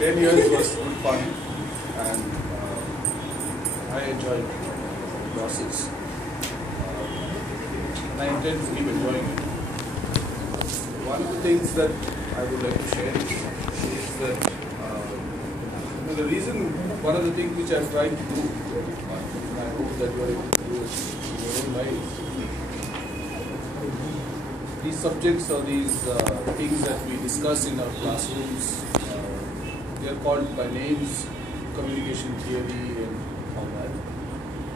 10 years was good fun, and I enjoyed the process. And I intend to keep enjoying it. One of the things that I would like to share is that the reason, one of the things which I tried to do, and I hope that you are able to do it in your own life, these subjects or these things that we discuss in our classrooms, they are called by names, communication theory and all that.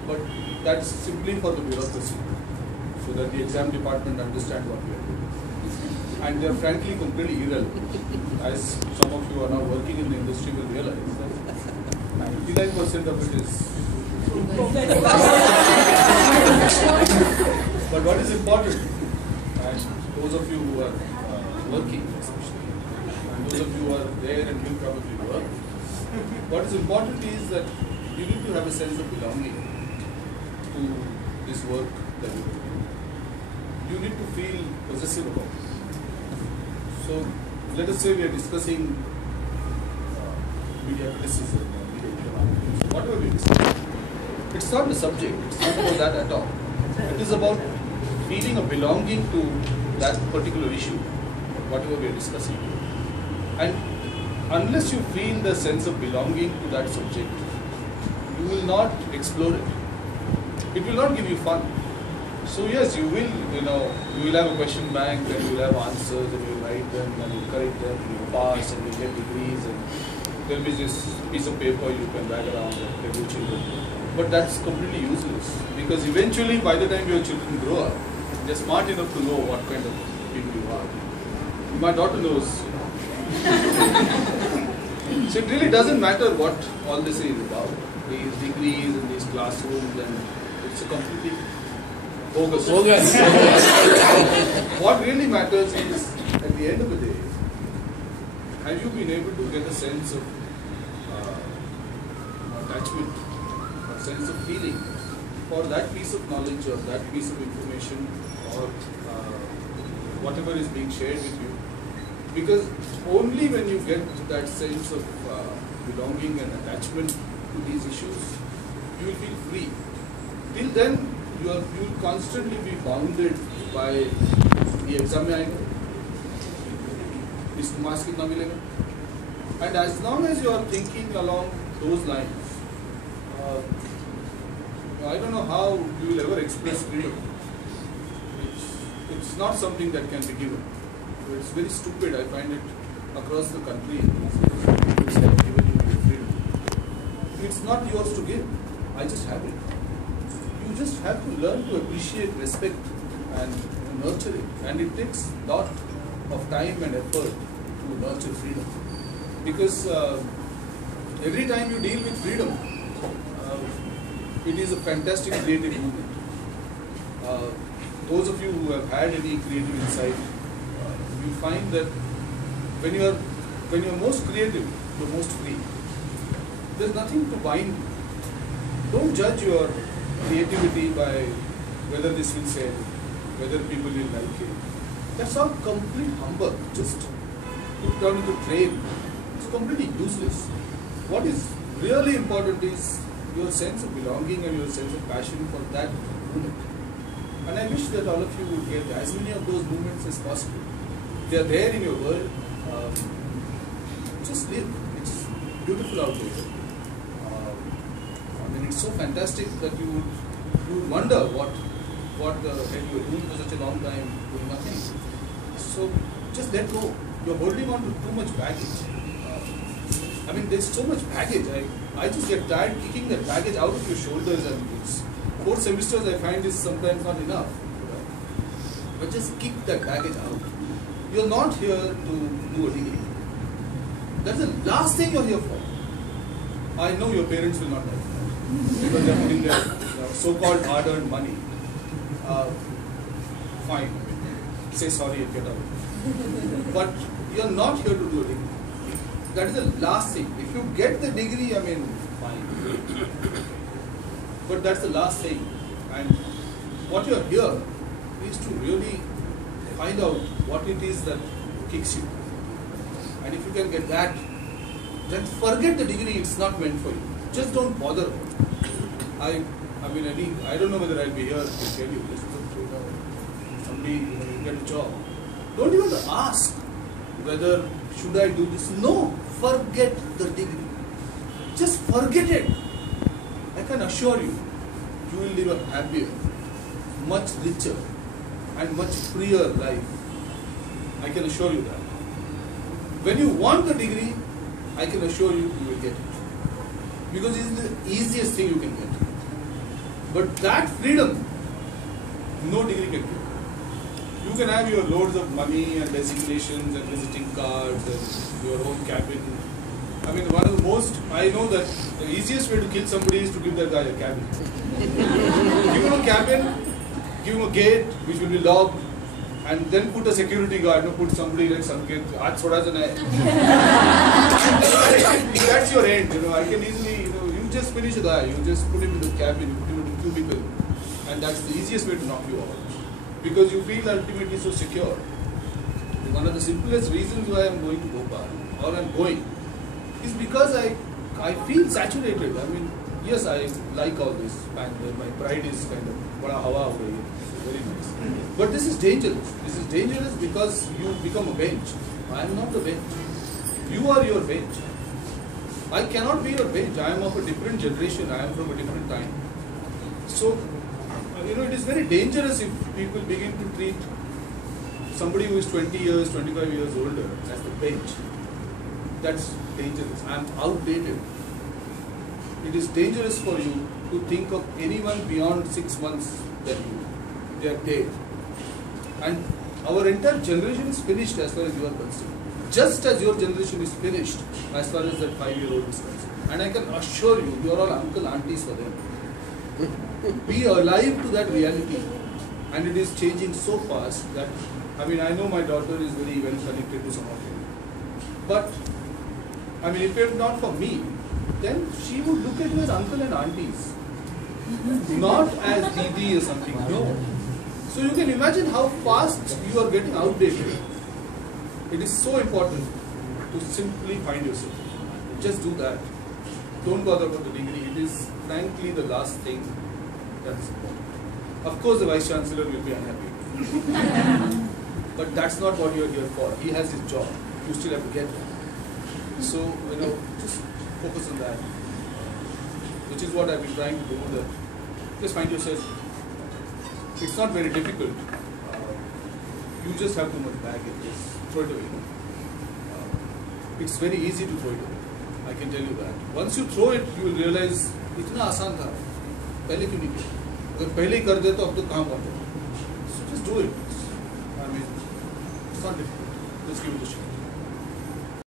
But that's simply for the bureaucracy, so that the exam department understand what we are doing. And they are frankly completely irrelevant. As some of you are now working in the industry will realize that 99% of it is. But what is important, and those of you who are working especially, and those of you who are there and will probably work, what is important is that you need to have a sense of belonging to this work that you are doing. You need to feel possessive about it. So let us say we are discussing media criticism or media economics, whatever we discuss. It's not the subject, it's not about that at all. It is about feeling a belonging to that particular issue, whatever we are discussing. And unless you feel the sense of belonging to that subject, you will not explore it. It will not give you fun. So yes, you will, you will have a question bank and you will have answers and you will write them and you will correct them and you will pass and you will get degrees and there will be this piece of paper you can drag around and tell your children. But that's completely useless, because eventually by the time your children grow up, they're smart enough to know what kind of people you are. My daughter knows. So it really doesn't matter what all this is about. These degrees and these classrooms, and it's a completely bogus. What really matters is, at the end of the day, have you been able to get a sense of attachment, a sense of feeling for that piece of knowledge or that piece of information or whatever is being shared with you? Because only when you get that sense of belonging and attachment to these issues, you will feel free. Till then, you will constantly be bounded by the exam mein aayega, is marks kitna milega. And as long as you are thinking along those lines, I don't know how you will ever express freedom. It's not something that can be given. It's very stupid. I find it across the country. It's have given you freedom. It's not yours to give. I just have it. You just have to learn to appreciate, respect, and nurture it. And it takes a lot of time and effort to nurture freedom. Because every time you deal with freedom, it is a fantastic creative movement. Those of you who have had any creative insight, you find that when you are most creative, you're most free. There's nothing to bind you. Don't judge your creativity by whether this will sell, whether people will like it. That's all complete humbug. Just put down into trade. It's completely useless. What is really important is your sense of belonging and your sense of passion for that movement. And I wish that all of you would get as many of those movements as possible. They are there in your world. Just live. It's beautiful out there. I mean, it's so fantastic that you would wonder what the hell you were doing for such a long time, doing nothing. So just let go. You're holding on to too much baggage. I mean, there's so much baggage. I just get tired kicking that baggage out of your shoulders, and it's 4 semesters I find is sometimes not enough. But just kick that baggage out. You're not here to do a degree. That's the last thing you're here for. I know your parents will not like that, because they're putting their so-called hard-earned money. Fine. Say sorry and get out. But you're not here to do a degree. That is the last thing. If you get the degree, I mean, fine. But that's the last thing. And what you're here is to really find out what it is that kicks you. And if you can get that, then forget the degree, it's not meant for you. Just don't bother. I don't know whether I'll be here to tell you this. Somebody, you get a job. Don't even ask whether should I do this. No, forget the degree. Just forget it. I can assure you, you will live a happier, much richer, and much freer life. I can assure you that. When you want the degree, I can assure you, you will get it. Because it is the easiest thing you can get. But that freedom, no degree can give. You can have your loads of money and designations and visiting cards and your own cabin. I mean, one of the most, I know that the easiest way to kill somebody is to give that guy a cabin. Give him a cabin, give him a gate which will be locked, and then put a security guard, put somebody like Sanjay Ranade. That's your end, I can easily, you just finish the guy, you just put him in the cabin, you put him in the cubicle, and that's the easiest way to knock you out. Because you feel ultimately so secure. One of the simplest reasons why I'm going to Bhopal, or I'm going, is because I feel saturated. I mean, yes, I like all this, and my pride is kind of, bada hawa ho gayi, very nice. But this is dangerous. This is dangerous because you become a bench. I am not the bench. You are your bench. I cannot be your bench. I am of a different generation. I am from a different time. So, it is very dangerous if people begin to treat somebody who is 20 years, 25 years older as the bench. That's dangerous. I am outdated. It is dangerous for you to think of anyone beyond 6 months than you. They are dead. And our entire generation is finished as far as you are concerned. Just as your generation is finished as far as that 5-year-old is concerned. And I can assure you, you are all uncle, aunties for them. Be alive to that reality. And it is changing so fast that, I know my daughter is very well connected to some of you. But, if it were not for me, then she would look at you as uncle and aunties. Not as Didi or something. No. So you can imagine how fast you are getting outdated. It is so important to simply find yourself. Just do that. Don't bother about the degree. It is frankly the last thing that's important. Of course the Vice Chancellor will be unhappy. But that's not what you are here for. He has his job. You still have to get that. So, just focus on that. Which is what I've been trying to do. Just find yourself. It's not very difficult. You just have too much baggage. Just throw it away. It's very easy to throw it away. I can tell you that. Once you throw it, you will realize इतना आसान था. पहले क्यों नहीं किया? अगर पहले ही कर दे तो अब तो काम करते. So just do it. It's not difficult. Just give it a shot.